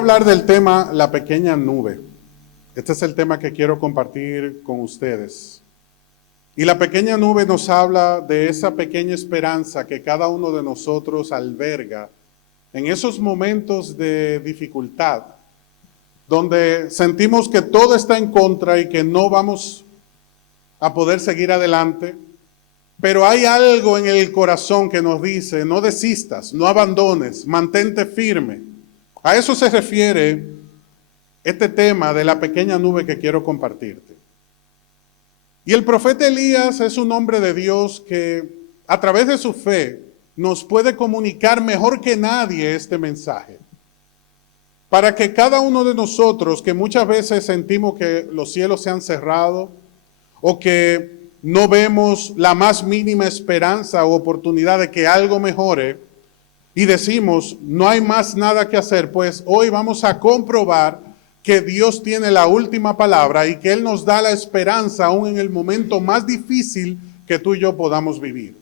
hablar del tema la pequeña nube. Este es el tema que quiero compartir con ustedes. Y la pequeña nube nos habla de esa pequeña esperanza que cada uno de nosotros alberga en esos momentos de dificultad, donde sentimos que todo está en contra y que no vamos a poder seguir adelante, pero hay algo en el corazón que nos dice: no desistas, no abandones, mantente firme. A eso se refiere este tema de la pequeña nube que quiero compartirte. Y el profeta Elías es un hombre de Dios que a través de su fe nos puede comunicar mejor que nadie este mensaje. Para que cada uno de nosotros, que muchas veces sentimos que los cielos se han cerrado o que no vemos la más mínima esperanza o oportunidad de que algo mejore y decimos no hay más nada que hacer, pues hoy vamos a comprobar que Dios tiene la última palabra y que Él nos da la esperanza aún en el momento más difícil que tú y yo podamos vivir.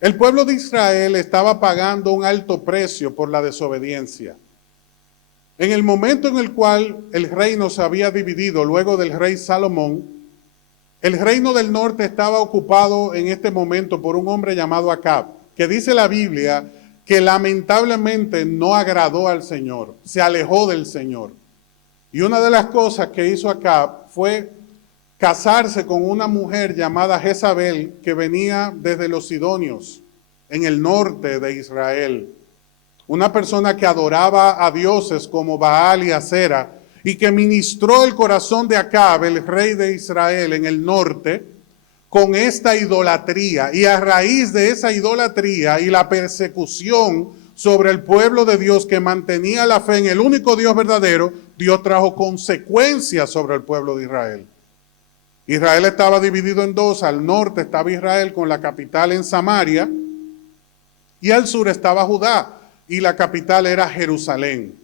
El pueblo de Israel estaba pagando un alto precio por la desobediencia. En el momento en el cual el reino se había dividido luego del rey Salomón, el reino del norte estaba ocupado en este momento por un hombre llamado Acab, que dice la Biblia que lamentablemente no agradó al Señor, se alejó del Señor. Y una de las cosas que hizo Acab fue casarse con una mujer llamada Jezabel, que venía desde los Sidonios, en el norte de Israel. Una persona que adoraba a dioses como Baal y Acera, y que ministró el corazón de Acab, el rey de Israel en el norte, con esta idolatría. Y a raíz de esa idolatría y la persecución sobre el pueblo de Dios que mantenía la fe en el único Dios verdadero, Dios trajo consecuencias sobre el pueblo de Israel. Israel estaba dividido en dos: al norte estaba Israel con la capital en Samaria, y al sur estaba Judá, y la capital era Jerusalén.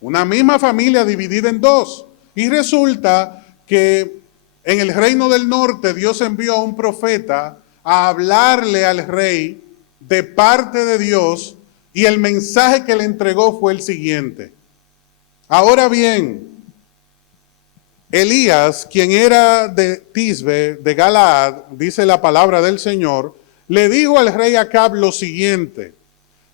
Una misma familia dividida en dos. Y resulta que en el reino del norte Dios envió a un profeta a hablarle al rey de parte de Dios, y el mensaje que le entregó fue el siguiente. Ahora bien, Elías, quien era de Tisbe, de Galaad, dice la palabra del Señor, le dijo al rey Acab lo siguiente: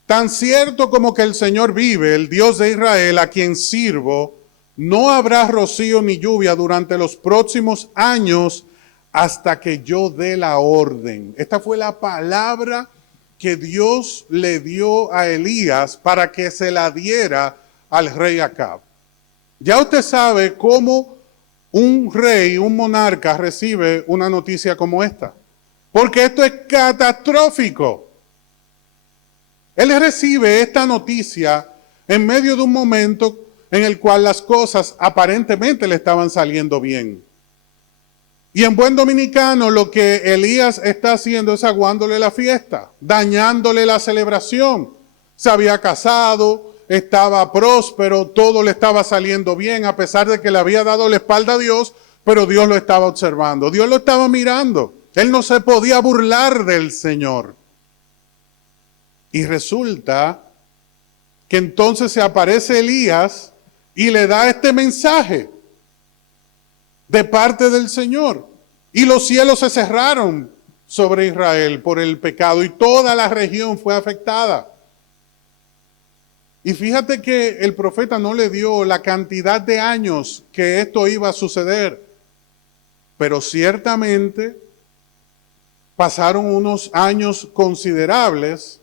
tan cierto como que el Señor vive, el Dios de Israel, a quien sirvo, no habrá rocío ni lluvia durante los próximos años hasta que yo dé la orden. Esta fue la palabra que Dios le dio a Elías para que se la diera al rey Acab. Ya usted sabe cómo un rey, un monarca, recibe una noticia como esta, porque esto es catastrófico. Él recibe esta noticia en medio de un momento en el cual las cosas aparentemente le estaban saliendo bien. Y en buen dominicano, lo que Elías está haciendo es aguándole la fiesta, dañándole la celebración. Se había casado, estaba próspero, todo le estaba saliendo bien, a pesar de que le había dado la espalda a Dios, pero Dios lo estaba observando, Dios lo estaba mirando. Él no se podía burlar del Señor. Y resulta que entonces se aparece Elías y le da este mensaje de parte del Señor. Y los cielos se cerraron sobre Israel por el pecado y toda la región fue afectada. Y fíjate que el profeta no le dio la cantidad de años que esto iba a suceder, pero ciertamente pasaron unos años considerables,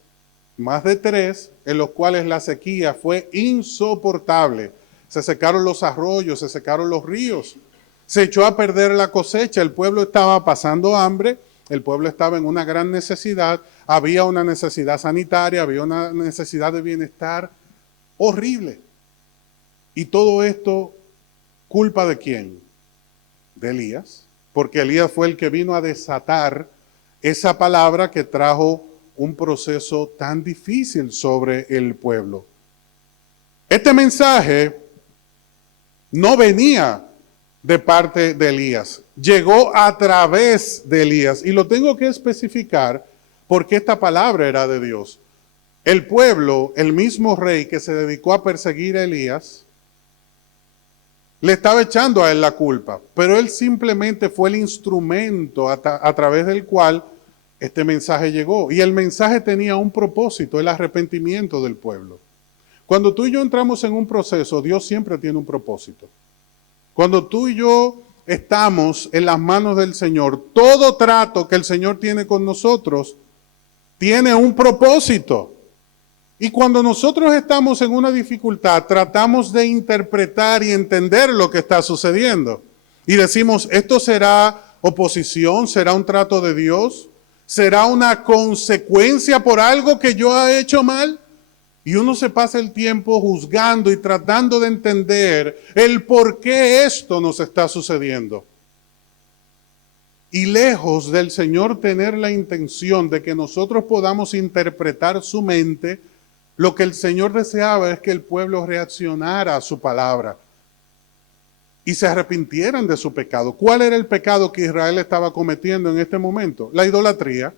más de 3, en los cuales la sequía fue insoportable. Se secaron los arroyos, se secaron los ríos, se echó a perder la cosecha, el pueblo estaba pasando hambre, el pueblo estaba en una gran necesidad, había una necesidad sanitaria, había una necesidad de bienestar horrible. Y todo esto, ¿culpa de quién? De Elías, porque Elías fue el que vino a desatar esa palabra que trajo un proceso tan difícil sobre el pueblo. Este mensaje no venía de parte de Elías, llegó a través de Elías, y lo tengo que especificar porque esta palabra era de Dios. El pueblo, el mismo rey que se dedicó a perseguir a Elías, le estaba echando a él la culpa, pero él simplemente fue el instrumento a través del cual este mensaje llegó. Y el mensaje tenía un propósito, el arrepentimiento del pueblo. Cuando tú y yo entramos en un proceso, Dios siempre tiene un propósito. Cuando tú y yo estamos en las manos del Señor, todo trato que el Señor tiene con nosotros tiene un propósito. Y cuando nosotros estamos en una dificultad, tratamos de interpretar y entender lo que está sucediendo. Y decimos, ¿esto será oposición? ¿Será un trato de Dios? ¿Será una consecuencia por algo que yo he hecho mal? Y uno se pasa el tiempo juzgando y tratando de entender el por qué esto nos está sucediendo. Y lejos del Señor tener la intención de que nosotros podamos interpretar su mente, lo que el Señor deseaba es que el pueblo reaccionara a su palabra y se arrepintieran de su pecado. ¿Cuál era el pecado que Israel estaba cometiendo en este momento? La idolatría.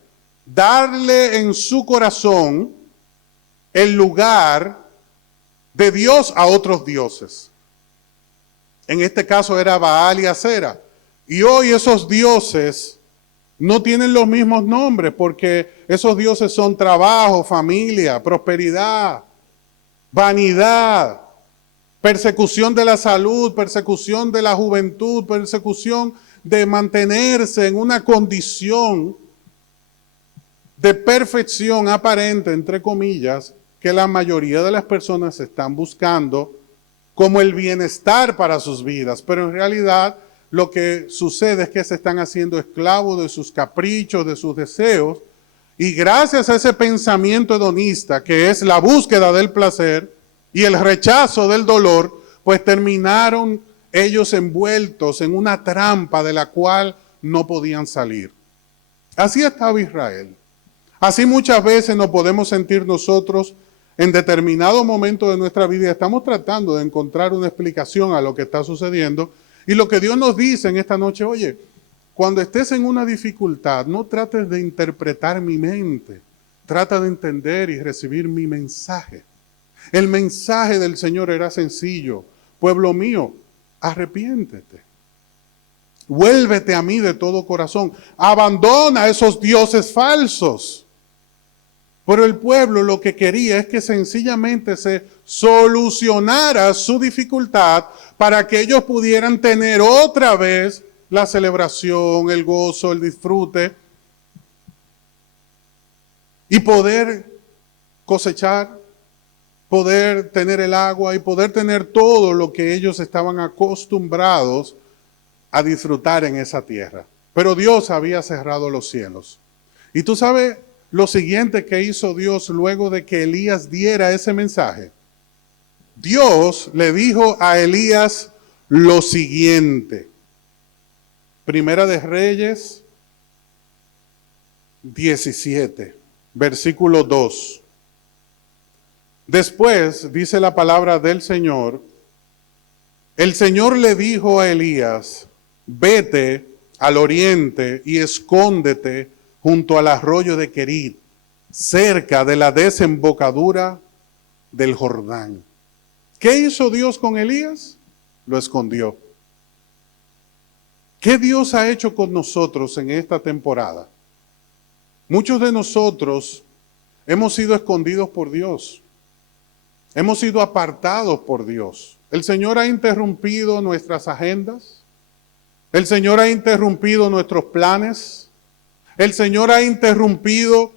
Darle en su corazón el lugar de Dios a otros dioses. En este caso era Baal y Acera. Y hoy esos dioses no tienen los mismos nombres porque esos dioses son trabajo, familia, prosperidad, vanidad, persecución de la salud, persecución de la juventud, persecución de mantenerse en una condición de perfección aparente, entre comillas, que la mayoría de las personas están buscando como el bienestar para sus vidas, pero en realidad lo que sucede es que se están haciendo esclavos de sus caprichos, de sus deseos, y gracias a ese pensamiento hedonista, que es la búsqueda del placer y el rechazo del dolor, pues terminaron ellos envueltos en una trampa de la cual no podían salir. Así estaba Israel. Así muchas veces nos podemos sentir nosotros en determinado momento de nuestra vida. Estamos tratando de encontrar una explicación a lo que está sucediendo. Y lo que Dios nos dice en esta noche, oye, cuando estés en una dificultad, no trates de interpretar mi mente. Trata de entender y recibir mi mensaje. El mensaje del Señor era sencillo. Pueblo mío, arrepiéntete. Vuélvete a mí de todo corazón. Abandona esos dioses falsos. Pero el pueblo lo que quería es que sencillamente se solucionara su dificultad para que ellos pudieran tener otra vez la celebración, el gozo, el disfrute y poder cosechar, poder tener el agua y poder tener todo lo que ellos estaban acostumbrados a disfrutar en esa tierra. Pero Dios había cerrado los cielos. Y tú sabes lo siguiente que hizo Dios luego de que Elías diera ese mensaje. Dios le dijo a Elías lo siguiente. Primera de Reyes 17, versículo 2. Después, dice la palabra del Señor, el Señor le dijo a Elías, vete al oriente y escóndete junto al arroyo de Querit, cerca de la desembocadura del Jordán. ¿Qué hizo Dios con Elías? Lo escondió. ¿Qué Dios ha hecho con nosotros en esta temporada? Muchos de nosotros hemos sido escondidos por Dios. Hemos sido apartados por Dios. El Señor ha interrumpido nuestras agendas. El Señor ha interrumpido nuestros planes. El Señor ha interrumpido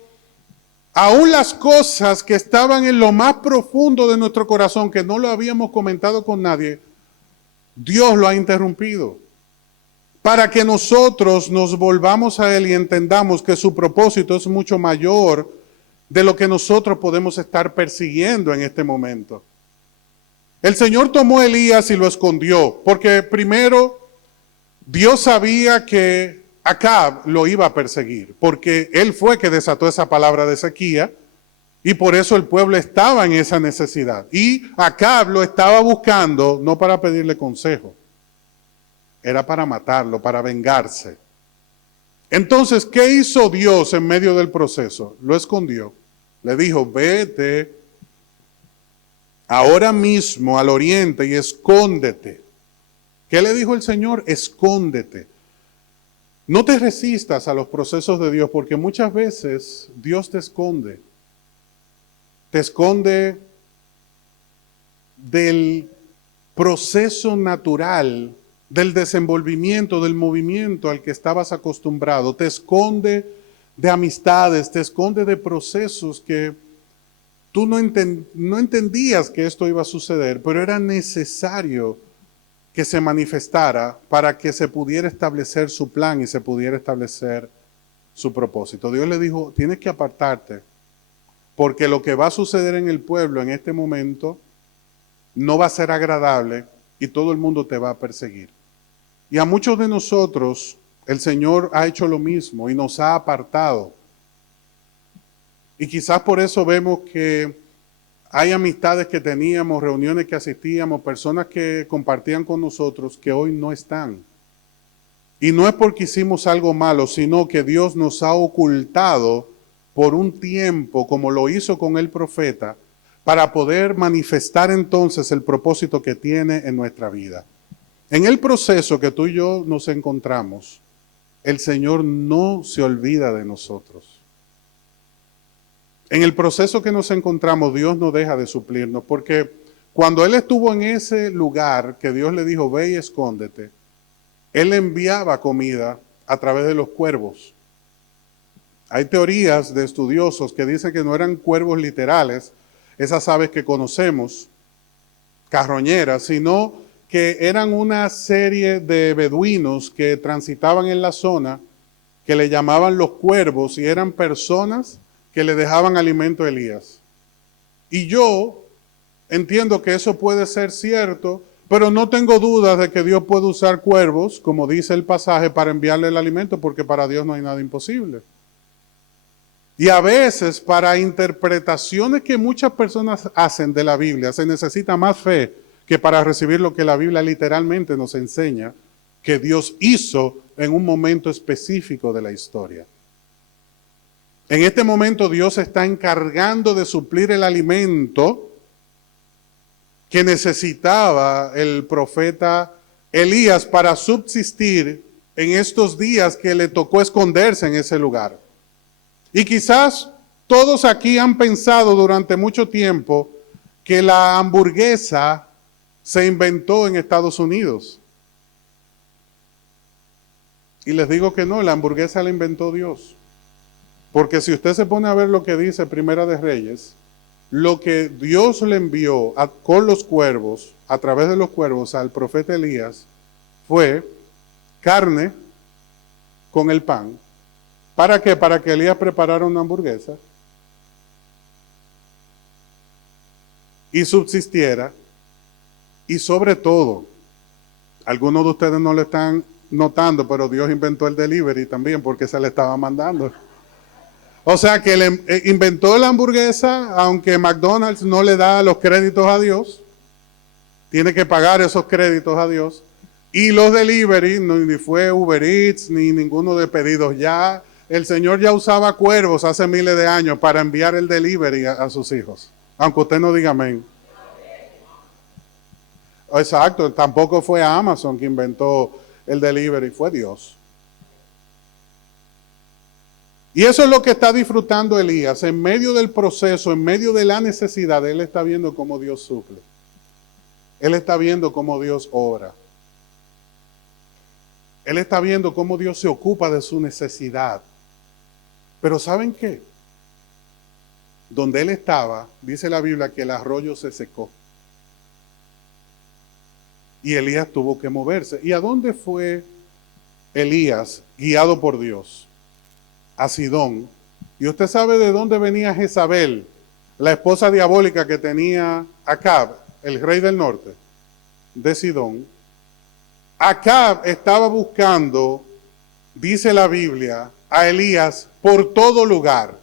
aún las cosas que estaban en lo más profundo de nuestro corazón, que no lo habíamos comentado con nadie. Dios lo ha interrumpido para que nosotros nos volvamos a Él y entendamos que su propósito es mucho mayor de lo que nosotros podemos estar persiguiendo en este momento. El Señor tomó a Elías y lo escondió, porque primero Dios sabía que Acab lo iba a perseguir, porque él fue que desató esa palabra de sequía y por eso el pueblo estaba en esa necesidad. Y Acab lo estaba buscando no para pedirle consejo, era para matarlo, para vengarse. Entonces, ¿qué hizo Dios en medio del proceso? Lo escondió. Le dijo, vete ahora mismo al oriente y escóndete. ¿Qué le dijo el Señor? Escóndete. No te resistas a los procesos de Dios, porque muchas veces Dios te esconde. Te esconde del proceso natural, del desenvolvimiento, del movimiento al que estabas acostumbrado. Te esconde de amistades, te esconde de procesos que tú no entendías que esto iba a suceder, pero era necesario que se manifestara para que se pudiera establecer su plan y se pudiera establecer su propósito. Dios le dijo, tienes que apartarte, porque lo que va a suceder en el pueblo en este momento no va a ser agradable y todo el mundo te va a perseguir. Y a muchos de nosotros el Señor ha hecho lo mismo y nos ha apartado. Y quizás por eso vemos que hay amistades que teníamos, reuniones que asistíamos, personas que compartían con nosotros que hoy no están. Y no es porque hicimos algo malo, sino que Dios nos ha ocultado por un tiempo, como lo hizo con el profeta, para poder manifestar entonces el propósito que tiene en nuestra vida. En el proceso que tú y yo nos encontramos, el Señor no se olvida de nosotros. En el proceso que nos encontramos, Dios no deja de suplirnos, porque cuando Él estuvo en ese lugar que Dios le dijo, ve y escóndete, Él enviaba comida a través de los cuervos. Hay teorías de estudiosos que dicen que no eran cuervos literales, esas aves que conocemos, carroñeras, sino que eran una serie de beduinos que transitaban en la zona, que le llamaban los cuervos, y eran personas que le dejaban alimento a Elías. Y yo entiendo que eso puede ser cierto, pero no tengo dudas de que Dios puede usar cuervos, como dice el pasaje, para enviarle el alimento, porque para Dios no hay nada imposible. Y a veces para interpretaciones que muchas personas hacen de la Biblia, se necesita más fe que para recibir lo que la Biblia literalmente nos enseña, que Dios hizo en un momento específico de la historia. En este momento Dios está encargando de suplir el alimento que necesitaba el profeta Elías para subsistir en estos días que le tocó esconderse en ese lugar. Y quizás todos aquí han pensado durante mucho tiempo que la hamburguesa se inventó en Estados Unidos. Y les digo que no, la hamburguesa la inventó Dios. Porque si usted se pone a ver lo que dice Primera de Reyes, lo que Dios le envió con los cuervos, a través de los cuervos al profeta Elías, fue carne con el pan. ¿Para qué? Para que Elías preparara una hamburguesa y subsistiera. Y sobre todo, algunos de ustedes no lo están notando, pero Dios inventó el delivery también porque se le estaba mandando. O sea que le inventó la hamburguesa, aunque McDonald's no le da los créditos a Dios, tiene que pagar esos créditos a Dios. Y los delivery, ni fue Uber Eats, ni ninguno de pedidos. Ya el Señor ya usaba cuervos hace miles de años para enviar el delivery a sus hijos. Aunque usted no diga amén. Exacto, tampoco fue Amazon que inventó el delivery, fue Dios. Y eso es lo que está disfrutando Elías. En medio del proceso, en medio de la necesidad, él está viendo cómo Dios suple. Él está viendo cómo Dios obra. Él está viendo cómo Dios se ocupa de su necesidad. Pero ¿saben qué? Donde él estaba, dice la Biblia que el arroyo se secó. Y Elías tuvo que moverse. ¿Y a dónde fue Elías guiado por Dios? A Sidón. Y usted sabe de dónde venía Jezabel, la esposa diabólica que tenía Acab, el rey del norte, de Sidón. Acab estaba buscando, dice la Biblia, a Elías por todo lugar.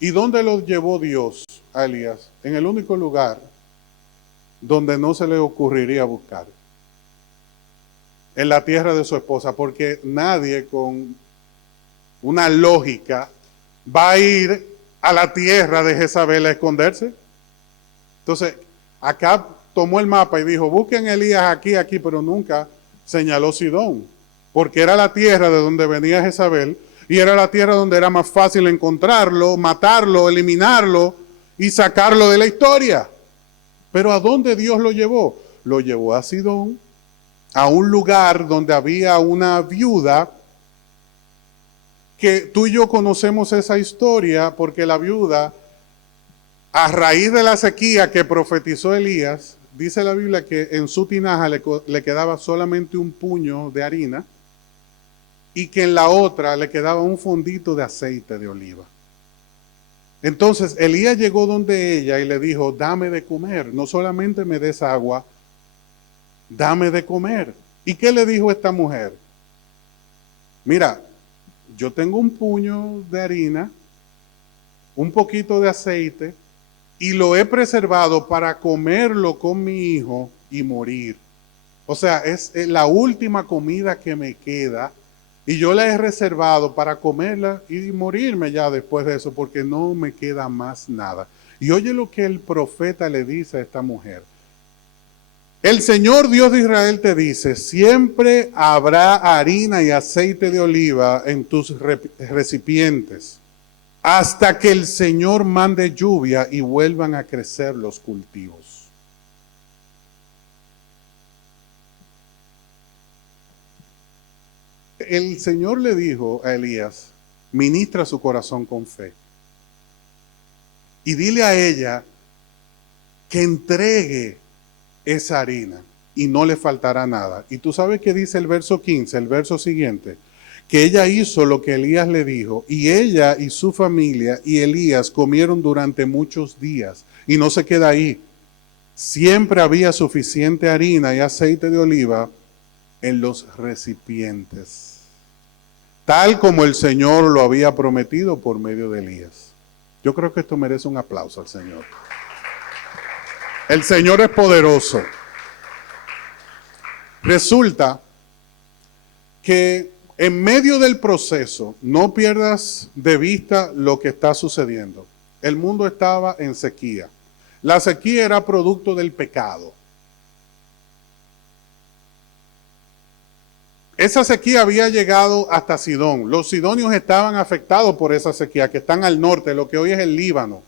¿Y dónde lo llevó Dios a Elías? En el único lugar donde no se le ocurriría buscar. En la tierra de su esposa, porque nadie con una lógica va a ir a la tierra de Jezabel a esconderse. Entonces, Acab tomó el mapa y dijo, busquen a Elías aquí, aquí, pero nunca señaló Sidón, porque era la tierra de donde venía Jezabel y era la tierra donde era más fácil encontrarlo, matarlo, eliminarlo y sacarlo de la historia. Pero ¿a dónde Dios lo llevó? Lo llevó a Sidón, a un lugar donde había una viuda, que tú y yo conocemos esa historia porque la viuda, a raíz de la sequía que profetizó Elías, dice la Biblia que en su tinaja le quedaba solamente un puño de harina y que en la otra le quedaba un fondito de aceite de oliva. Entonces Elías llegó donde ella y le dijo, dame de comer, no solamente me des agua, dame de comer. ¿Y qué le dijo esta mujer? Mira, yo tengo un puño de harina, un poquito de aceite, y lo he preservado para comerlo con mi hijo y morir. O sea, es la última comida que me queda y yo la he reservado para comerla y morirme ya después de eso porque no me queda más nada. Y oye lo que el profeta le dice a esta mujer. El Señor Dios de Israel te dice, siempre habrá harina y aceite de oliva en tus recipientes, hasta que el Señor mande lluvia y vuelvan a crecer los cultivos. El Señor le dijo a Elías, ministra su corazón con fe. Y dile a ella que entregue esa harina y no le faltará nada. Y tú sabes que dice el verso 15, el verso siguiente, que ella hizo lo que Elías le dijo, y ella y su familia y Elías comieron durante muchos días, y no se queda ahí. Siempre había suficiente harina y aceite de oliva en los recipientes, tal como el Señor lo había prometido por medio de Elías. Yo creo que esto merece un aplauso al Señor. El Señor es poderoso. Resulta que en medio del proceso, no pierdas de vista lo que está sucediendo. El mundo estaba en sequía. La sequía era producto del pecado. Esa sequía había llegado hasta Sidón. Los sidonios estaban afectados por esa sequía, que están al norte, lo que hoy es el Líbano.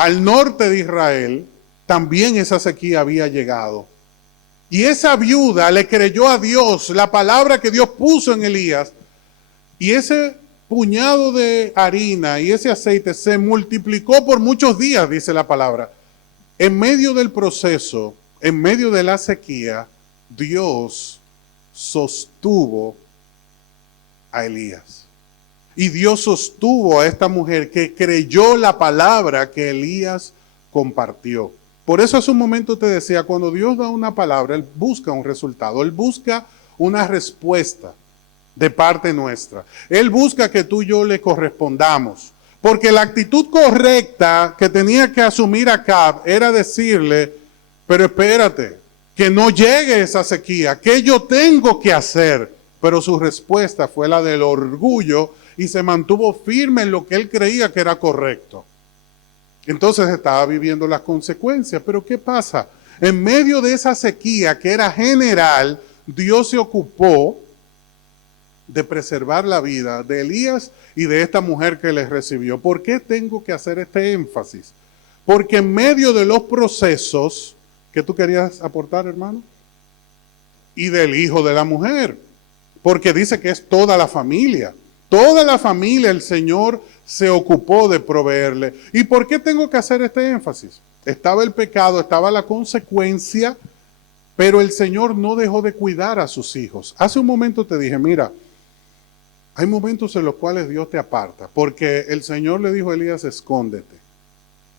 Al norte de Israel también esa sequía había llegado. Y esa viuda le creyó a Dios, la palabra que Dios puso en Elías. Y ese puñado de harina y ese aceite se multiplicó por muchos días, dice la palabra. En medio del proceso, en medio de la sequía, Dios sostuvo a Elías. Y Dios sostuvo a esta mujer que creyó la palabra que Elías compartió. Por eso hace un momento te decía, cuando Dios da una palabra, Él busca un resultado, Él busca una respuesta de parte nuestra. Él busca que tú y yo le correspondamos. Porque la actitud correcta que tenía que asumir Acab era decirle, pero espérate, que no llegue esa sequía, ¿qué yo tengo que hacer? Pero su respuesta fue la del orgullo y se mantuvo firme en lo que él creía que era correcto. Entonces estaba viviendo las consecuencias. Pero ¿qué pasa? En medio de esa sequía que era general, Dios se ocupó de preservar la vida de Elías y de esta mujer que les recibió. ¿Por qué tengo que hacer este énfasis? Porque en medio de los procesos, ¿qué tú querías aportar, hermano? Y del hijo de la mujer, porque dice que es toda la familia. Toda la familia el Señor se ocupó de proveerle. ¿Y por qué tengo que hacer este énfasis? Estaba el pecado, estaba la consecuencia, pero el Señor no dejó de cuidar a sus hijos. Hace un momento te dije, mira, hay momentos en los cuales Dios te aparta, porque el Señor le dijo a Elías, escóndete.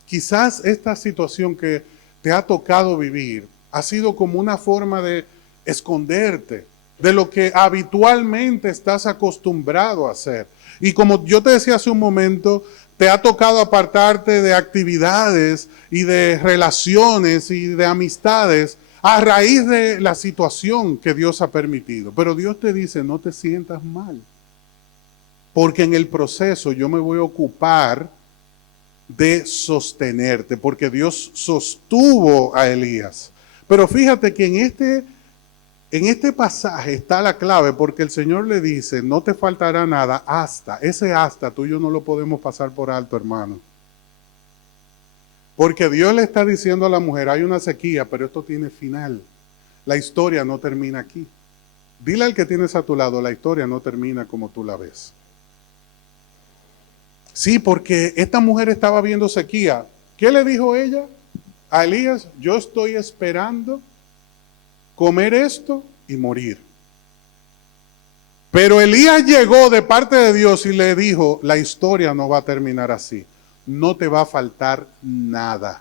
Quizás esta situación que te ha tocado vivir ha sido como una forma de esconderte de lo que habitualmente estás acostumbrado a hacer. Y como yo te decía hace un momento, te ha tocado apartarte de actividades y de relaciones y de amistades a raíz de la situación que Dios ha permitido. Pero Dios te dice, no te sientas mal. porque en el proceso yo me voy a ocupar de sostenerte, porque Dios sostuvo a Elías. Pero fíjate que en este pasaje está la clave, porque el Señor le dice, no te faltará nada hasta, ese hasta tú y yo no lo podemos pasar por alto, hermano. Porque Dios le está diciendo a la mujer, hay una sequía, pero esto tiene final. La historia no termina aquí. Dile al que tienes a tu lado, la historia no termina como tú la ves. Sí, porque esta mujer estaba viendo sequía. ¿Qué le dijo ella a Elías? Yo estoy esperando comer esto y morir. Pero Elías llegó de parte de Dios y le dijo, la historia no va a terminar así. No te va a faltar nada.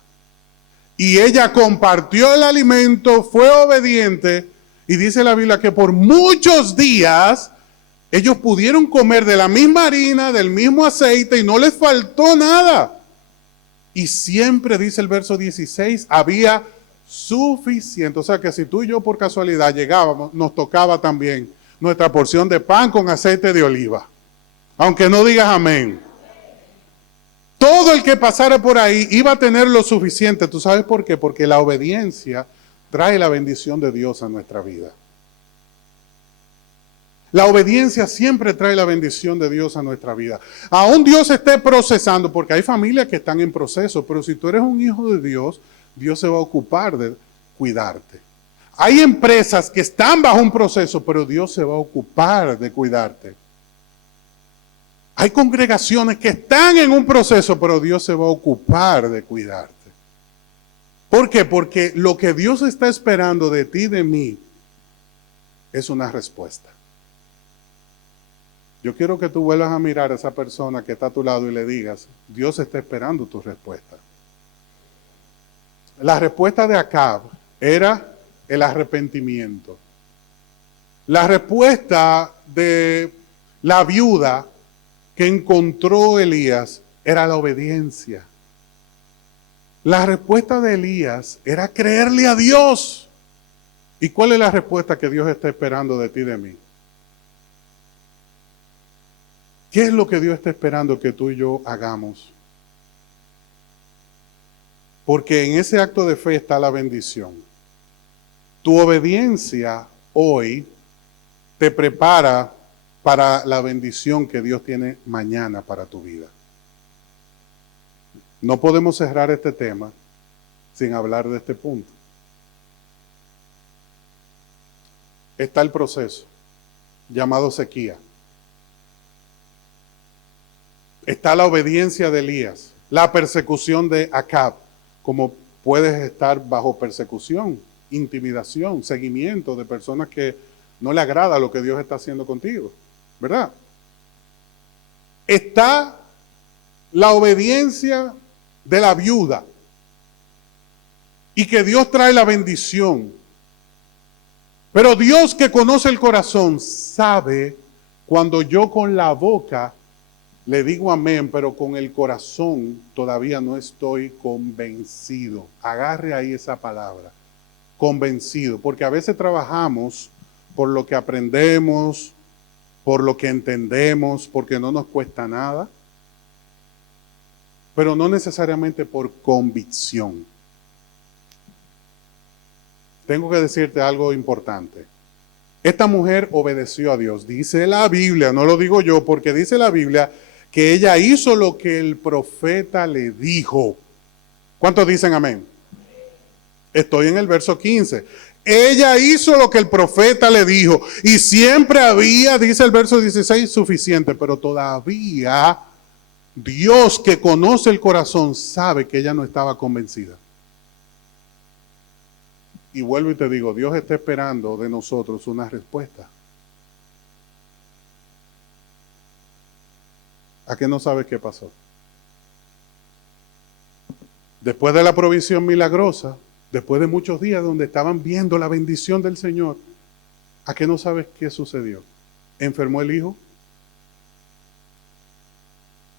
Y ella compartió el alimento, fue obediente, y dice la Biblia que por muchos días ellos pudieron comer de la misma harina, del mismo aceite, y no les faltó nada. Y siempre, dice el verso 16, había suficiente. O sea que si tú y yo por casualidad llegábamos, nos tocaba también nuestra porción de pan con aceite de oliva. Aunque no digas amén. Todo el que pasara por ahí iba a tener lo suficiente. ¿Tú sabes por qué? Porque la obediencia trae la bendición de Dios a nuestra vida. La obediencia siempre trae la bendición de Dios a nuestra vida. Aún Dios esté procesando, porque hay familias que están en proceso, pero si tú eres un hijo de Dios, Dios se va a ocupar de cuidarte. Hay empresas que están bajo un proceso, pero Dios se va a ocupar de cuidarte. Hay congregaciones que están en un proceso, pero Dios se va a ocupar de cuidarte. ¿Por qué? Porque lo que Dios está esperando de ti y de mí es una respuesta. Yo quiero que tú vuelvas a mirar a esa persona que está a tu lado y le digas, Dios está esperando tu respuesta. La respuesta de Acab era el arrepentimiento. La respuesta de la viuda que encontró Elías era la obediencia. La respuesta de Elías era creerle a Dios. ¿Y cuál es la respuesta que Dios está esperando de ti y de mí? ¿Qué es lo que Dios está esperando que tú y yo hagamos? Porque en ese acto de fe está la bendición. Tu obediencia hoy te prepara para la bendición que Dios tiene mañana para tu vida. No podemos cerrar este tema sin hablar de este punto. Está el proceso llamado sequía. Está la obediencia de Elías, la persecución de Acab, como puedes estar bajo persecución, intimidación, seguimiento de personas que no le agrada lo que Dios está haciendo contigo, ¿verdad? Está la obediencia de la viuda y que Dios trae la bendición. Pero Dios que conoce el corazón sabe cuando yo con la boca le digo amén, pero con el corazón todavía no estoy convencido. Agarre ahí esa palabra, convencido, porque a veces trabajamos por lo que aprendemos, por lo que entendemos, porque no nos cuesta nada, pero no necesariamente por convicción. Tengo que decirte algo importante. Esta mujer obedeció a Dios. Dice la Biblia, no lo digo yo, porque dice la Biblia que ella hizo lo que el profeta le dijo. ¿Cuántos dicen amén? Estoy en el verso 15. Ella hizo lo que el profeta le dijo. Y siempre había, dice el verso 16, suficiente. Pero todavía Dios que conoce el corazón sabe que ella no estaba convencida. Y vuelvo y te digo, Dios está esperando de nosotros una respuesta. ¿A qué no sabes qué pasó? Después de la provisión milagrosa, después de muchos días donde estaban viendo la bendición del Señor, ¿a qué no sabes qué sucedió? ¿Enfermó el hijo?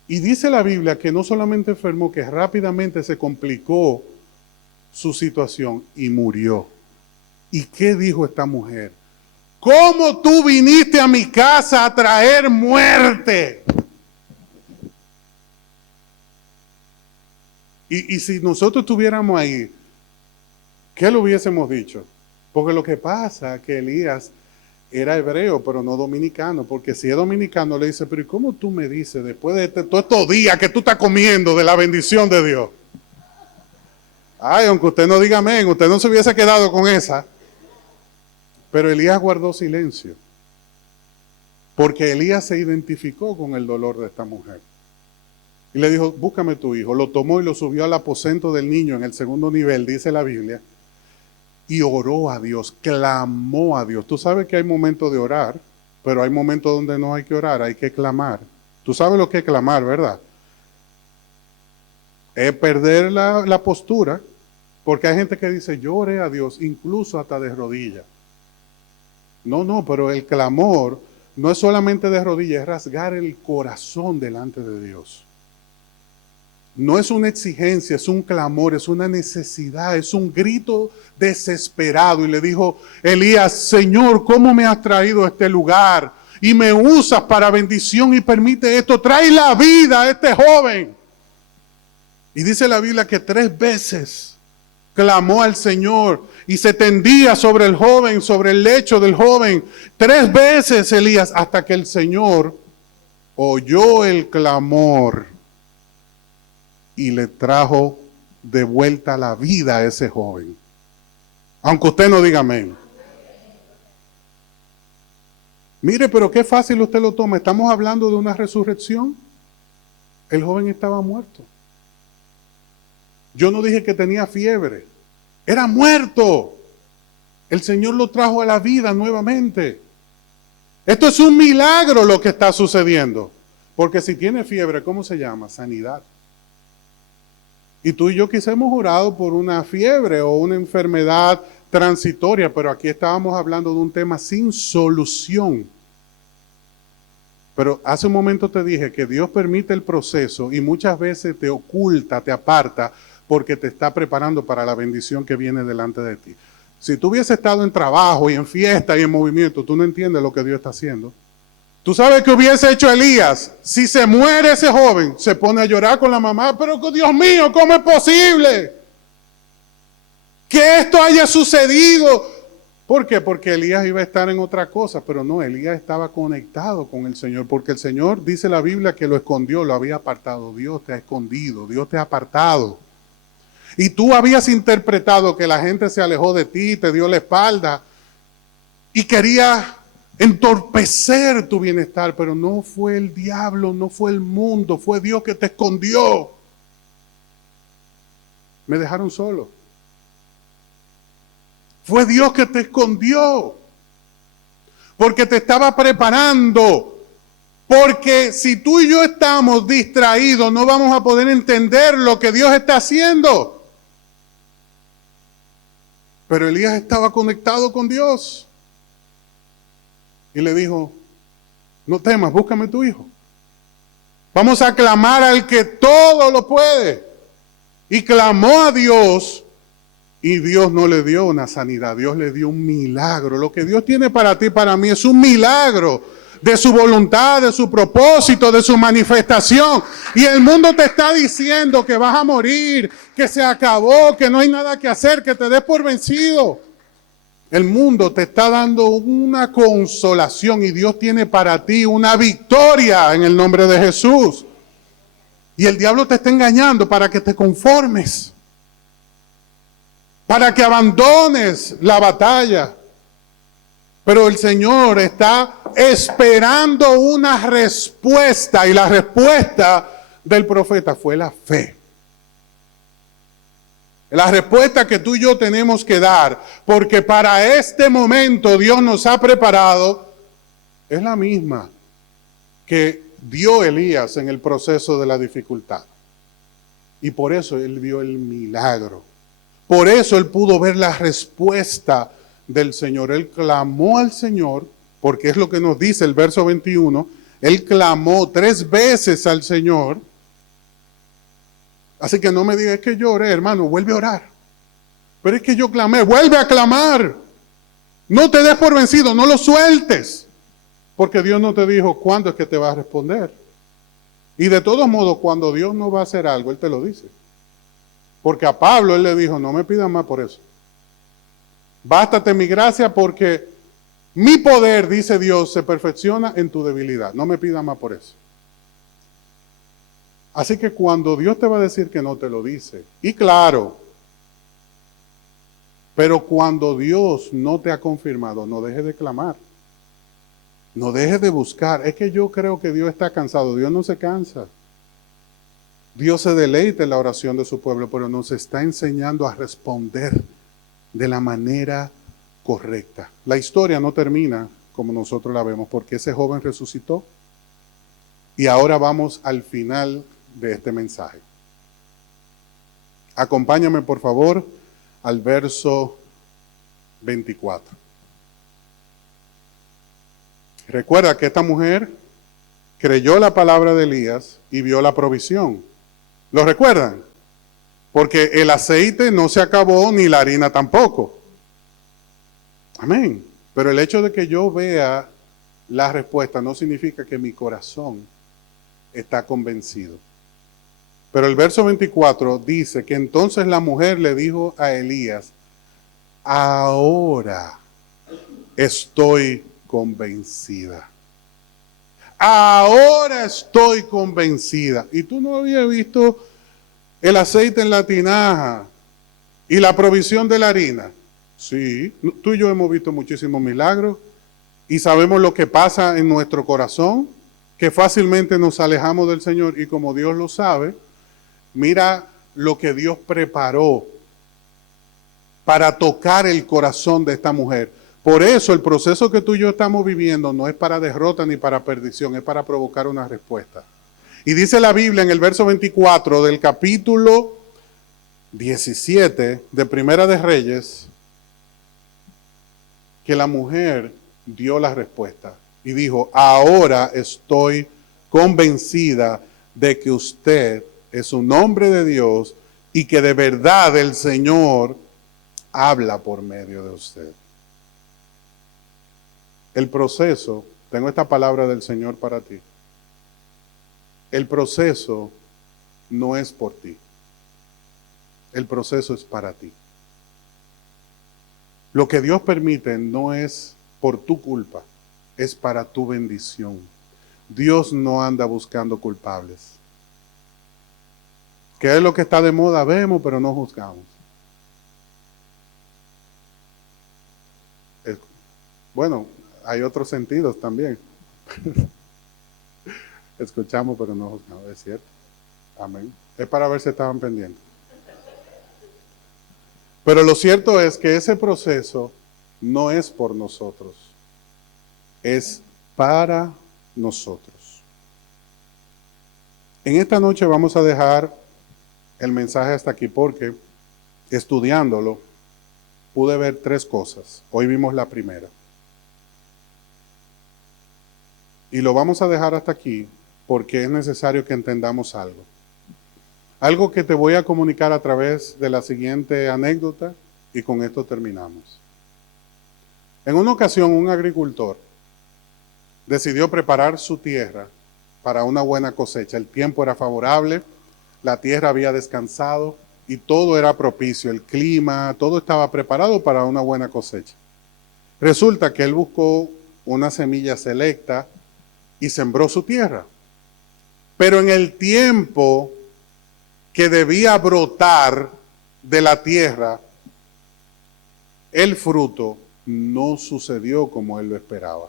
Y dice la Biblia que no solamente enfermó, que rápidamente se complicó su situación y murió. ¿Y qué dijo esta mujer? ¿cómo tú viniste a mi casa a traer muerte? Y si nosotros estuviéramos ahí, ¿qué le hubiésemos dicho? Porque lo que pasa es que Elías era hebreo, pero no dominicano, porque si es dominicano le dice, pero ¿y cómo tú me dices después de todos estos días que tú estás comiendo de la bendición de Dios? Ay, aunque usted no diga amén, usted no se hubiese quedado con esa. Pero Elías guardó silencio, porque Elías se identificó con el dolor de esta mujer. Y le dijo, búscame tu hijo. Lo tomó y lo subió al aposento del niño en el segundo nivel, dice la Biblia. Y oró a Dios, clamó a Dios. Tú sabes que hay momentos de orar, pero hay momentos donde no hay que orar, hay que clamar. Tú sabes lo que es clamar, ¿verdad? Es perder la postura, porque hay gente que dice, yo oré a Dios, incluso hasta de rodillas. No, pero el clamor no es solamente de rodillas, es rasgar el corazón delante de Dios. No es una exigencia, es un clamor, es una necesidad, es un grito desesperado. Y le dijo Elías, Señor, ¿cómo me has traído a este lugar? Y me usas para bendición y permite esto. Trae la vida a este joven. Y dice la Biblia que 3 veces clamó al Señor y se tendía sobre el joven, sobre el lecho del joven. 3 veces Elías, hasta que el Señor oyó el clamor y le trajo de vuelta la vida a ese joven. Aunque usted no diga amén. Mire, pero qué fácil usted lo toma. Estamos hablando de una resurrección. El joven estaba muerto. Yo no dije que tenía fiebre. Era muerto. El Señor lo trajo a la vida nuevamente. Esto es un milagro lo que está sucediendo. Porque si tiene fiebre, ¿cómo se llama? Sanidad. Y tú y yo quizás hemos orado por una fiebre o una enfermedad transitoria, pero aquí estábamos hablando de un tema sin solución. Pero hace un momento te dije que Dios permite el proceso y muchas veces te oculta, te aparta, porque te está preparando para la bendición que viene delante de ti. Si tú hubieses estado en trabajo y en fiesta y en movimiento, tú no entiendes lo que Dios está haciendo. Tú sabes qué hubiese hecho Elías. Si se muere ese joven, se pone a llorar con la mamá. Pero Dios mío, ¿cómo es posible que esto haya sucedido? ¿Por qué? Porque Elías iba a estar en otra cosa. Pero no, Elías estaba conectado con el Señor. Porque el Señor, dice la Biblia, que lo escondió, lo había apartado. Dios te ha escondido, Dios te ha apartado. Y tú habías interpretado que la gente se alejó de ti, te dio la espalda y quería entorpecer tu bienestar, pero no fue el diablo, no fue el mundo, fue Dios que te escondió. Me dejaron solo. Fue Dios que te escondió, porque te estaba preparando. Porque si tú y yo estamos distraídos, no vamos a poder entender lo que Dios está haciendo. Pero Elías estaba conectado con Dios. Y le dijo, no temas, búscame tu hijo. Vamos a clamar al que todo lo puede. Y clamó a Dios y Dios no le dio una sanidad, Dios le dio un milagro. Lo que Dios tiene para ti, para mí, es un milagro de su voluntad, de su propósito, de su manifestación. Y el mundo te está diciendo que vas a morir, que se acabó, que no hay nada que hacer, que te des por vencido. El mundo te está dando una consolación y Dios tiene para ti una victoria en el nombre de Jesús. Y el diablo te está engañando para que te conformes, para que abandones la batalla. Pero el Señor está esperando una respuesta y la respuesta del profeta fue la fe. La respuesta que tú y yo tenemos que dar, porque para este momento Dios nos ha preparado, es la misma que dio Elías en el proceso de la dificultad. Y por eso él vio el milagro. Por eso él pudo ver la respuesta del Señor. Él clamó al Señor, porque es lo que nos dice el verso 21. Él clamó 3 veces al Señor. Así que no me digas, es que yo oré, hermano, vuelve a orar. Pero es que yo clamé, vuelve a clamar. No te des por vencido, no lo sueltes. Porque Dios no te dijo cuándo es que te va a responder. Y de todos modos, cuando Dios no va a hacer algo, Él te lo dice. Porque a Pablo Él le dijo, no me pidas más por eso. Bástate mi gracia porque mi poder, dice Dios, se perfecciona en tu debilidad. No me pidas más por eso. Así que cuando Dios te va a decir que no, te lo dice. Y claro, pero cuando Dios no te ha confirmado, no dejes de clamar. No dejes de buscar. Es que yo creo que Dios está cansado. Dios no se cansa. Dios se deleita en la oración de su pueblo, pero nos está enseñando a responder de la manera correcta. La historia no termina como nosotros la vemos, porque ese joven resucitó. Y ahora vamos al final de este mensaje. Acompáñame, por favor, al verso 24. Recuerda que esta mujer creyó la palabra de Elías y vio la provisión. ¿Lo recuerdan? Porque el aceite no se acabó ni la harina tampoco. Amén. Pero el hecho de que yo vea la respuesta no significa que mi corazón está convencido. Pero el verso 24 dice que entonces la mujer le dijo a Elías, ahora estoy convencida. Ahora estoy convencida. ¿Y tú no habías visto el aceite en la tinaja y la provisión de la harina? Sí, tú y yo hemos visto muchísimos milagros y sabemos lo que pasa en nuestro corazón, que fácilmente nos alejamos del Señor y como Dios lo sabe, mira lo que Dios preparó para tocar el corazón de esta mujer. Por eso el proceso que tú y yo estamos viviendo no es para derrota ni para perdición, es para provocar una respuesta. Y dice la Biblia en el verso 24 del capítulo 17 de Primera de Reyes, que la mujer dio la respuesta y dijo, ahora estoy convencida de que usted es un hombre de Dios y que de verdad el Señor habla por medio de usted. El proceso, tengo esta palabra del Señor para ti. El proceso no es por ti. El proceso es para ti. Lo que Dios permite no es por tu culpa, es para tu bendición. Dios no anda buscando culpables. ¿Qué es lo que está de moda? Vemos, pero no juzgamos. Bueno, hay otros sentidos también. Escuchamos, pero no juzgamos, es cierto. Amén. Es para ver si estaban pendientes. Pero lo cierto es que ese proceso no es por nosotros, es para nosotros. En esta noche vamos a dejar el mensaje hasta aquí porque estudiándolo pude ver tres cosas. Hoy vimos la primera. Y lo vamos a dejar hasta aquí porque es necesario que entendamos algo. Algo que te voy a comunicar a través de la siguiente anécdota y con esto terminamos. En una ocasión un agricultor decidió preparar su tierra para una buena cosecha. El tiempo era favorable, la tierra había descansado y todo era propicio, el clima, todo estaba preparado para una buena cosecha. Resulta que él buscó una semilla selecta y sembró su tierra. Pero en el tiempo que debía brotar de la tierra, el fruto no sucedió como él lo esperaba.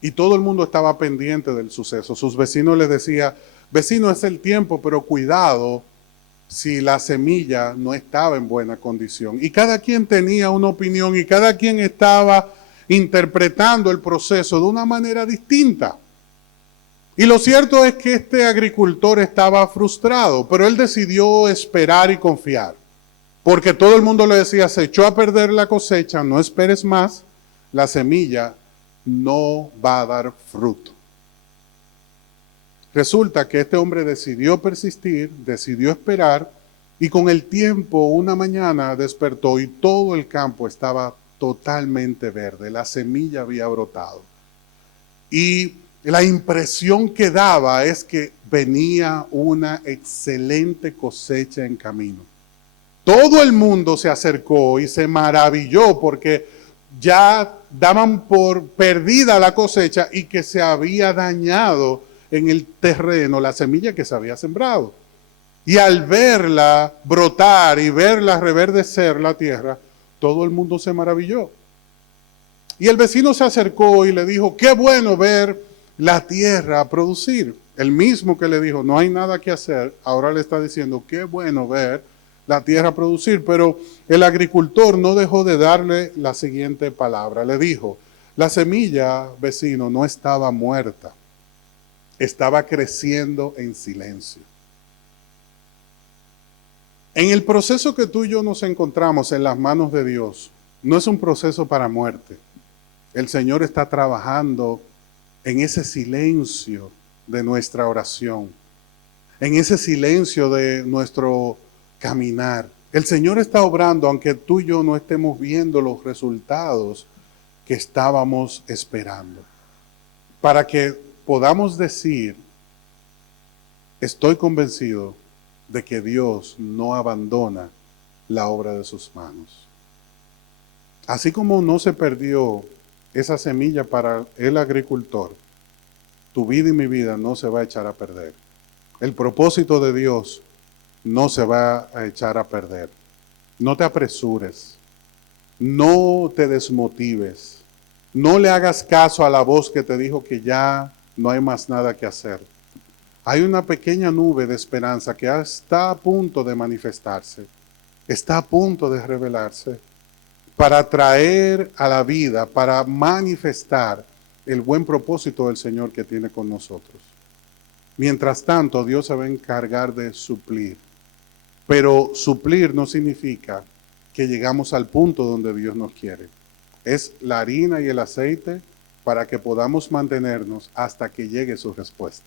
Y todo el mundo estaba pendiente del suceso. Sus vecinos les decían, vecino, es el tiempo, pero cuidado si la semilla no estaba en buena condición. Y cada quien tenía una opinión y cada quien estaba interpretando el proceso de una manera distinta. Y lo cierto es que este agricultor estaba frustrado, pero él decidió esperar y confiar. Porque todo el mundo le decía, se echó a perder la cosecha, no esperes más, la semilla no va a dar fruto. Resulta que este hombre decidió persistir, decidió esperar, y con el tiempo, una mañana despertó y todo el campo estaba totalmente verde, la semilla había brotado. Y la impresión que daba es que venía una excelente cosecha en camino. Todo el mundo se acercó y se maravilló porque ya daban por perdida la cosecha y que se había dañado en el terreno la semilla que se había sembrado. Y al verla brotar y verla reverdecer la tierra, todo el mundo se maravilló. Y el vecino se acercó y le dijo, qué bueno ver la tierra producir. El mismo que le dijo, no hay nada que hacer, ahora le está diciendo, qué bueno ver la tierra producir. Pero el agricultor no dejó de darle la siguiente palabra. Le dijo, la semilla, vecino, no estaba muerta, estaba creciendo en silencio. En el proceso que tú y yo nos encontramos en las manos de Dios, no es un proceso para muerte. El Señor está trabajando en ese silencio de nuestra oración, en ese silencio de nuestro caminar. El Señor está obrando, aunque tú y yo no estemos viendo los resultados que estábamos esperando, para que podamos decir, estoy convencido de que Dios no abandona la obra de sus manos. Así como no se perdió esa semilla para el agricultor, tu vida y mi vida no se va a echar a perder. El propósito de Dios no se va a echar a perder. No te apresures, no te desmotives, no le hagas caso a la voz que te dijo que ya no hay más nada que hacer. Hay una pequeña nube de esperanza que está a punto de manifestarse, está a punto de revelarse para traer a la vida, para manifestar el buen propósito del Señor que tiene con nosotros. Mientras tanto, Dios se va a encargar de suplir. Pero suplir no significa que llegamos al punto donde Dios nos quiere. Es la harina y el aceite para que podamos mantenernos hasta que llegue su respuesta.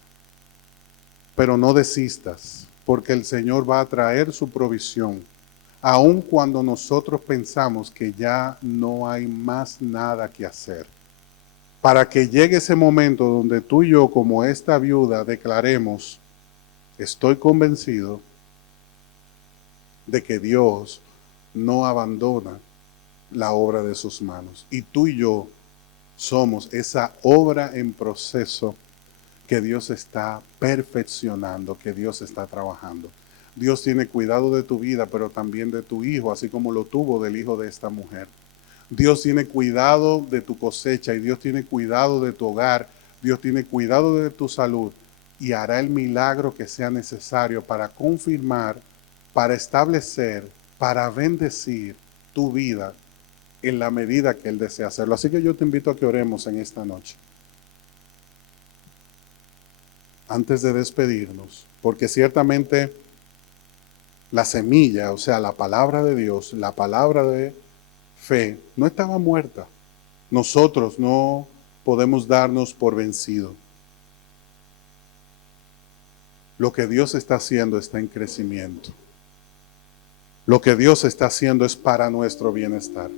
Pero no desistas, porque el Señor va a traer su provisión, aun cuando nosotros pensamos que ya no hay más nada que hacer. Para que llegue ese momento donde tú y yo, como esta viuda, declaremos, estoy convencido de que Dios no abandona la obra de sus manos. Y tú y yo somos esa obra en proceso que Dios está perfeccionando, que Dios está trabajando. Dios tiene cuidado de tu vida, pero también de tu hijo, así como lo tuvo del hijo de esta mujer. Dios tiene cuidado de tu cosecha y Dios tiene cuidado de tu hogar. Dios tiene cuidado de tu salud y hará el milagro que sea necesario para confirmar, para establecer, para bendecir tu vida en la medida que Él desea hacerlo. Así que yo te invito a que oremos en esta noche. Antes de despedirnos, porque ciertamente la semilla, o sea, la palabra de Dios, la palabra de fe, no estaba muerta. Nosotros no podemos darnos por vencido. Lo que Dios está haciendo está en crecimiento. Lo que Dios está haciendo es para nuestro bienestar.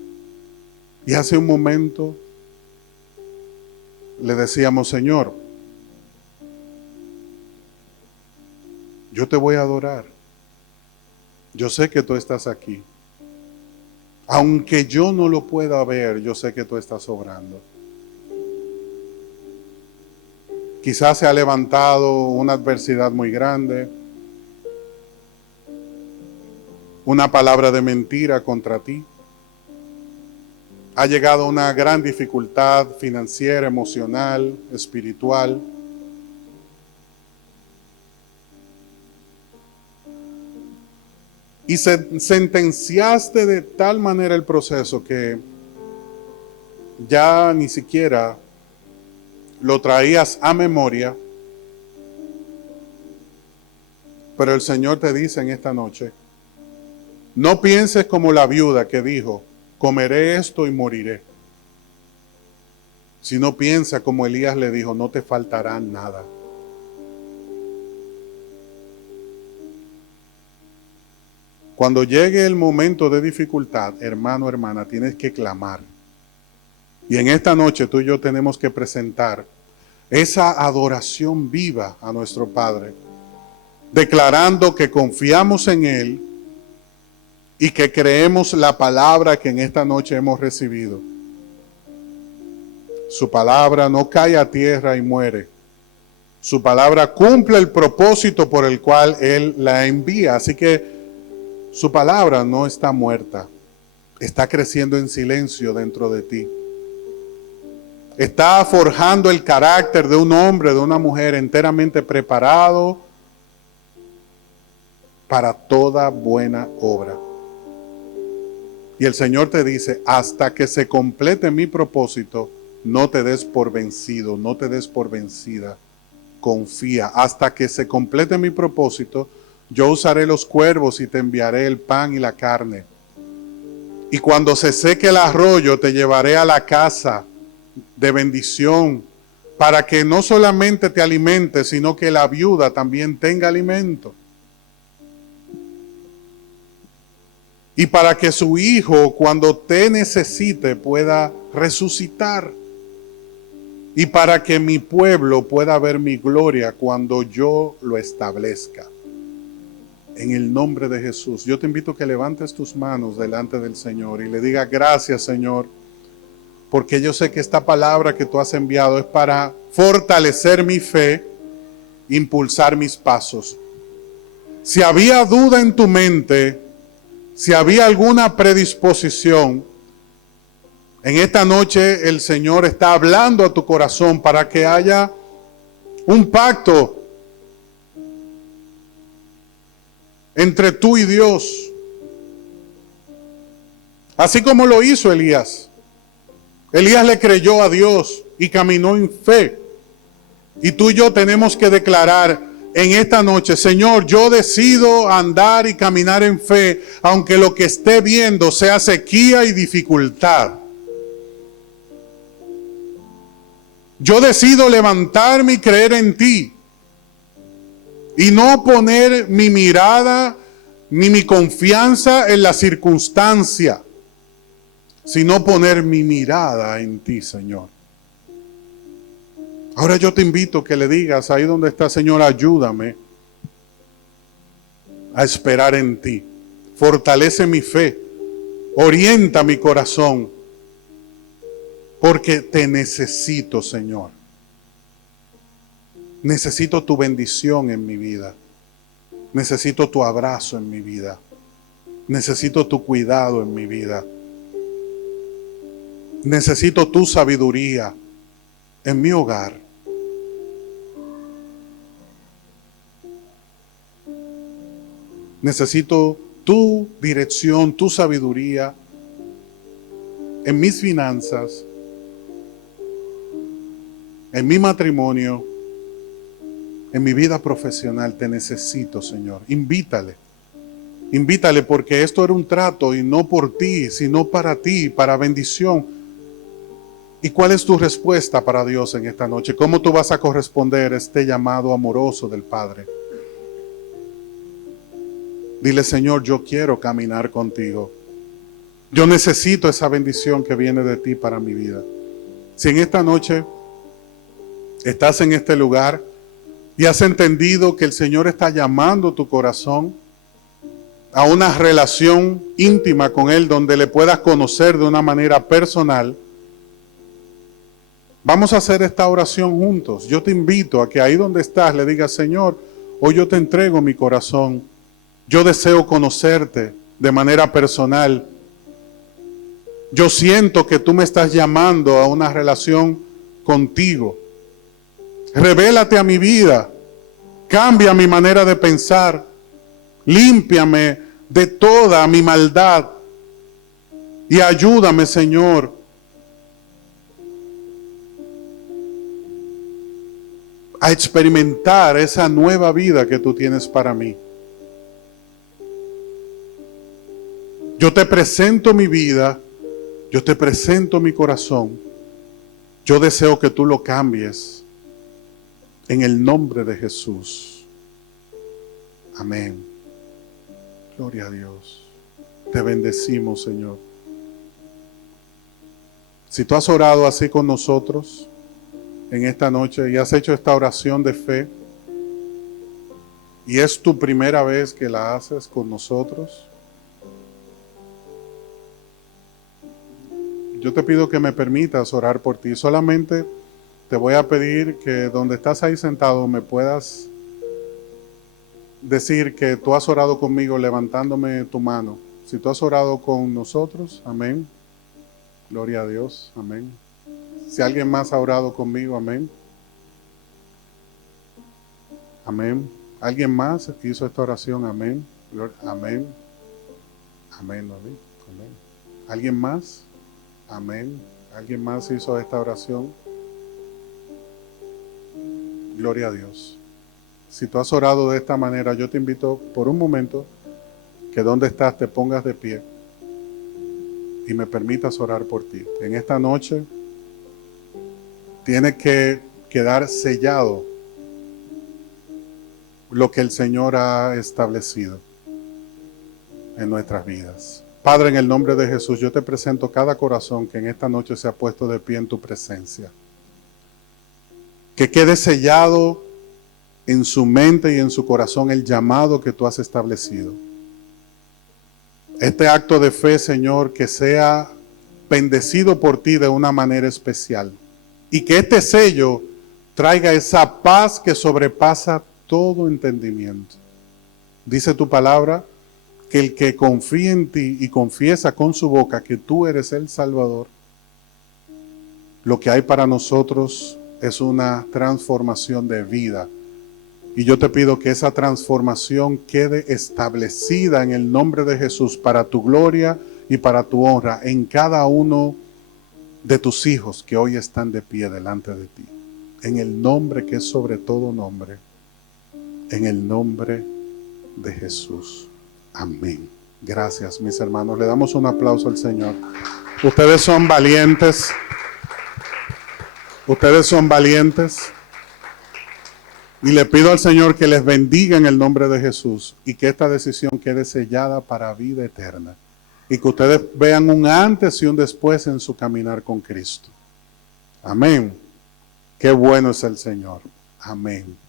Y hace un momento le decíamos, Señor, yo te voy a adorar. Yo sé que tú estás aquí. Aunque yo no lo pueda ver, yo sé que tú estás obrando. Quizás se ha levantado una adversidad muy grande, una palabra de mentira contra ti. Ha llegado una gran dificultad financiera, emocional, espiritual. Y sentenciaste de tal manera el proceso que ya ni siquiera lo traías a memoria. Pero el Señor te dice en esta noche, no pienses como la viuda que dijo, comeré esto y moriré. Sino piensa como Elías le dijo, no te faltará nada. Cuando llegue el momento de dificultad, hermano, hermana, tienes que clamar. Y en esta noche tú y yo tenemos que presentar esa adoración viva a nuestro Padre, declarando que confiamos en Él y que creemos la palabra que en esta noche hemos recibido. Su palabra no cae a tierra y muere. Su palabra cumple el propósito por el cual Él la envía. Así que su palabra no está muerta. Está creciendo en silencio dentro de ti. Está forjando el carácter de un hombre, de una mujer enteramente preparado para toda buena obra. Y el Señor te dice, hasta que se complete mi propósito, no te des por vencido, no te des por vencida. Confía, hasta que se complete mi propósito, yo usaré los cuervos y te enviaré el pan y la carne. Y cuando se seque el arroyo, te llevaré a la casa de bendición, para que no solamente te alimentes, sino que la viuda también tenga alimento. Y para que su hijo, cuando te necesite, pueda resucitar. Y para que mi pueblo pueda ver mi gloria cuando yo lo establezca. En el nombre de Jesús, yo te invito a que levantes tus manos delante del Señor y le digas gracias, Señor, porque yo sé que esta palabra que tú has enviado es para fortalecer mi fe, impulsar mis pasos. Si había duda en tu mente, si había alguna predisposición, en esta noche el Señor está hablando a tu corazón para que haya un pacto entre tú y Dios. Así como lo hizo Elías. Elías le creyó a Dios y caminó en fe. Y tú y yo tenemos que declarar en esta noche, Señor, yo decido andar y caminar en fe, aunque lo que esté viendo sea sequía y dificultad. Yo decido levantarme y creer en ti. Y no poner mi mirada ni mi confianza en la circunstancia, sino poner mi mirada en ti, Señor. Ahora yo te invito a que le digas ahí donde está, Señor, ayúdame a esperar en ti. Fortalece mi fe, orienta mi corazón, porque te necesito, Señor. Necesito tu bendición en mi vida. Necesito tu abrazo en mi vida. Necesito tu cuidado en mi vida. Necesito tu sabiduría en mi hogar. Necesito tu dirección, tu sabiduría en mis finanzas, en mi matrimonio, en mi vida profesional. Te necesito, Señor. Invítale. Invítale, porque esto era un trato y no por ti, sino para ti, para bendición. ¿Y cuál es tu respuesta para Dios en esta noche? ¿Cómo tú vas a corresponder a este llamado amoroso del Padre? Dile, Señor, yo quiero caminar contigo. Yo necesito esa bendición que viene de ti para mi vida. Si en esta noche estás en este lugar y has entendido que el Señor está llamando tu corazón a una relación íntima con Él, donde le puedas conocer de una manera personal, vamos a hacer esta oración juntos. Yo te invito a que ahí donde estás le digas, Señor, hoy yo te entrego mi corazón. Yo deseo conocerte de manera personal. Yo siento que tú me estás llamando a una relación contigo. Revélate a mi vida. Cambia mi manera de pensar. Límpiame de toda mi maldad. Y ayúdame, Señor, a experimentar esa nueva vida que tú tienes para mí. Yo te presento mi vida, yo te presento mi corazón. Yo deseo que tú lo cambies en el nombre de Jesús. Amén. Gloria a Dios. Te bendecimos, Señor. Si tú has orado así con nosotros en esta noche y has hecho esta oración de fe y es tu primera vez que la haces con nosotros, yo te pido que me permitas orar por ti. Solamente te voy a pedir que donde estás ahí sentado me puedas decir que tú has orado conmigo levantándome tu mano. Si tú has orado con nosotros, amén. Gloria a Dios, amén. Si alguien más ha orado conmigo, amén. Amén. ¿Alguien más hizo esta oración? Amén. Amén. Amén. Amén. ¿Alguien más? Amén. ¿Alguien más hizo esta oración? Gloria a Dios. Si tú has orado de esta manera, yo te invito por un momento que donde estás te pongas de pie y me permitas orar por ti. En esta noche tiene que quedar sellado lo que el Señor ha establecido en nuestras vidas. Padre, en el nombre de Jesús, yo te presento cada corazón que en esta noche se ha puesto de pie en tu presencia. Que quede sellado en su mente y en su corazón el llamado que tú has establecido. Este acto de fe, Señor, que sea bendecido por ti de una manera especial. Y que este sello traiga esa paz que sobrepasa todo entendimiento. Dice tu palabra que el que confía en ti y confiesa con su boca que tú eres el Salvador, lo que hay para nosotros es una transformación de vida. Y yo te pido que esa transformación quede establecida en el nombre de Jesús para tu gloria y para tu honra en cada uno de tus hijos que hoy están de pie delante de ti. En el nombre que es sobre todo nombre. En el nombre de Jesús. Amén. Gracias, mis hermanos. Le damos un aplauso al Señor. Ustedes son valientes. Ustedes son valientes. Y le pido al Señor que les bendiga en el nombre de Jesús y que esta decisión quede sellada para vida eterna. Y que ustedes vean un antes y un después en su caminar con Cristo. Amén. Qué bueno es el Señor. Amén.